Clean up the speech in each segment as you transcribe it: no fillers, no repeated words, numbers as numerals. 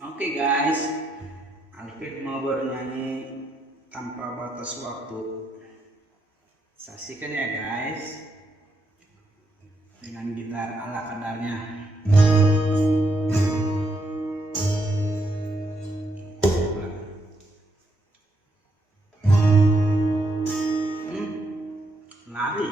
Oke guys, Alvin mau bernyanyi tanpa batas waktu. Saksikan ya guys, dengan gitar ala kadarnya. Lari.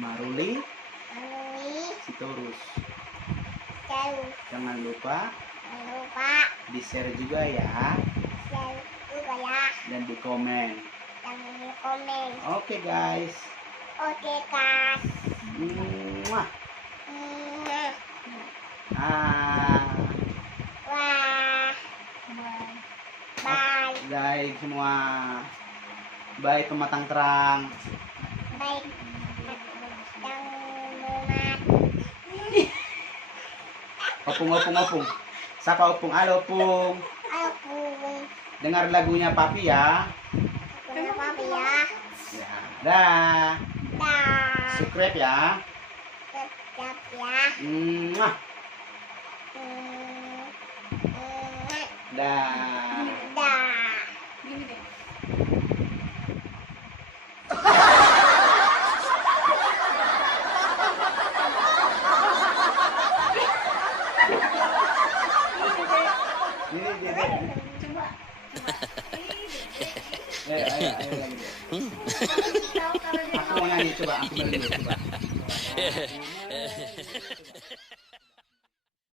Maruli Maruli Sitorus. terus Jangan lupa jangan lupa di share juga ya, share juga ya dan di komen. dan di komen. Oke guys. Oke guys. Mwah. Ah, Wah. Bye. guys semua. Bye pematang terang. Baik. Yang mumat. Opung. Sapa Opung? Halo Opung. Ayo pung. Dengar lagunya Papi ya. Kenapa ya? Ya, dah. Dah. Subscribe ya. Siap ya. Mwah. Hmm. Dah. Dah. Ini dia. Ayo lagi. Aku mau nyanyi, coba aku beli coba.